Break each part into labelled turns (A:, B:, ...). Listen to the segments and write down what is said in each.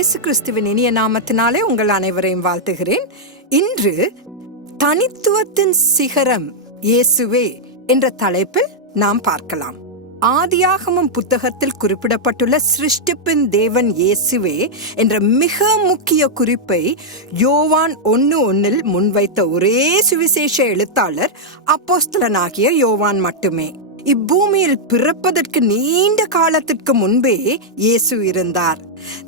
A: இயேசு கிறிஸ்துவின் இனிய நாமத்தினாலே உங்கள் அனைவரையும் வாழ்த்துகிறேன். இன்று தனித்துவத்தின் சிகரம் இயேசுவே என்ற தலைப்பில் நாம் பார்க்கலாம். ஆதியாகமம் புத்தகத்தில் குறிப்பிடப்பட்டுள்ள சிருஷ்டிப்பின் தேவன் இயேசுவே என்ற மிக முக்கிய குறிப்பை யோவான் ஒன்னு ஒன்னில் முன்வைத்த ஒரே சுவிசேஷ எழுத்தாளர் அப்போஸ்தலனாகிய யோவான் மட்டுமே. இப்பூமியில் பிறப்பதற்கு நீண்ட காலத்திற்கு முன்பே இயேசு இருந்தார்.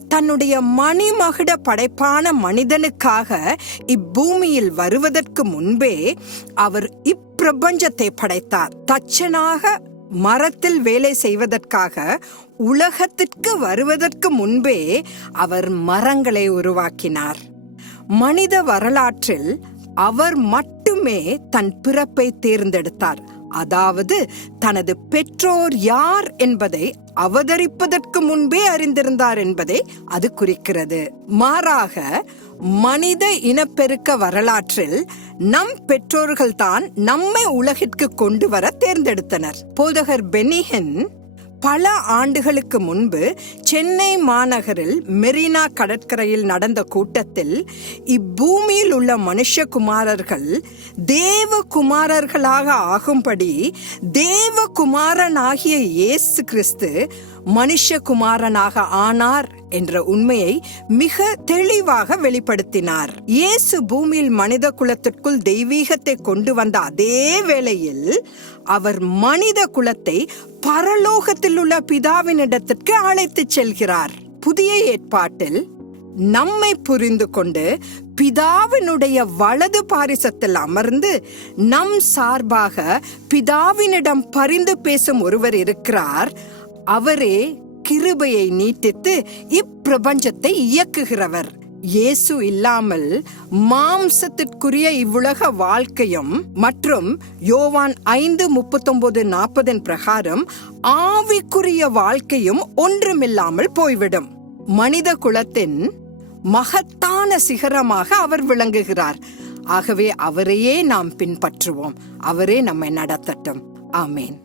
A: தன்னுடைய மணிமகுட படைப்பான மனிதனுக்காக இப்பூமியில் வருவதற்கு முன்பே அவர் இப்பிரபஞ்சத்தை படைத்தார். தச்சனாக மரத்தில் வேலை செய்வதற்காக உலகத்திற்கு வருவதற்கு முன்பே அவர் மரங்களை உருவாக்கினார். மனித வரலாற்றில் அவர் மட்டுமே தன் பிறப்பை தேர்ந்தெடுத்தார். அதாவது தனது பெற்றோர் யார் என்பதை அவதரிப்பதற்கு முன்பே அறிந்திருந்தார் என்பதை அது குறிக்கிறது. மாறாக மனித இனப்பெருக்க வரலாற்றில் நம் பெற்றோர்கள்தான் நம்மை உலகிற்கு கொண்டு வர தேர்ந்தெடுத்தனர். போதகர் பெனிஹன் பல ஆண்டுகளுக்கு முன்பு சென்னை மாநகரில் மெரினா கடற்கரையில் நடந்த கூட்டத்தில் இப்பூமியில் உள்ள மனுஷகுமாரர்கள் தேவகுமாரர்களாக ஆகும்படி தேவகுமாரனாகிய இயேசு கிறிஸ்து மனுஷகுமாரனாக ஆனார். என்ற உண்மையை மிக தெளிவாக வெளிப்படுத்தினார். இயேசு பூமியில் மனித குலத்திற்குள் தெய்வீகத்தை கொண்டு வந்த அதே வேளையில் அவர் மனித குலத்தை பரலோகத்தில் உள்ள பிதாவினிடத்திற்கு அழைத்துச் செல்கிறார். புதிய ஏற்பாட்டில் நம்மை புரிந்து கொண்டு பிதாவினுடைய வலது பாரிசத்தில் அமர்ந்து நம் சார்பாக பிதாவினிடம் பரிந்து பேசும் ஒருவர் இருக்கிறார். அவரே கிருபையை நீட்டித்து இப்பிரபஞ்சத்தை இயக்குகிறவர். இயேசு இல்லாமல் மாம்சத்திற்குரிய இவ்வுலக வாழ்க்கையும் மற்றும் யோவான் ஐந்து முப்பத்தொன்பது நாற்பதன் பிரகாரம் ஆவிக்குரிய வாழ்க்கையும் ஒன்றுமில்லாமல் போய்விடும். மனித குலத்தின் மகத்தான சிகரமாக அவர் விளங்குகிறார். ஆகவே அவரையே நாம் பின்பற்றுவோம். அவரே நம்மை நடத்தட்டும். ஆமேன்.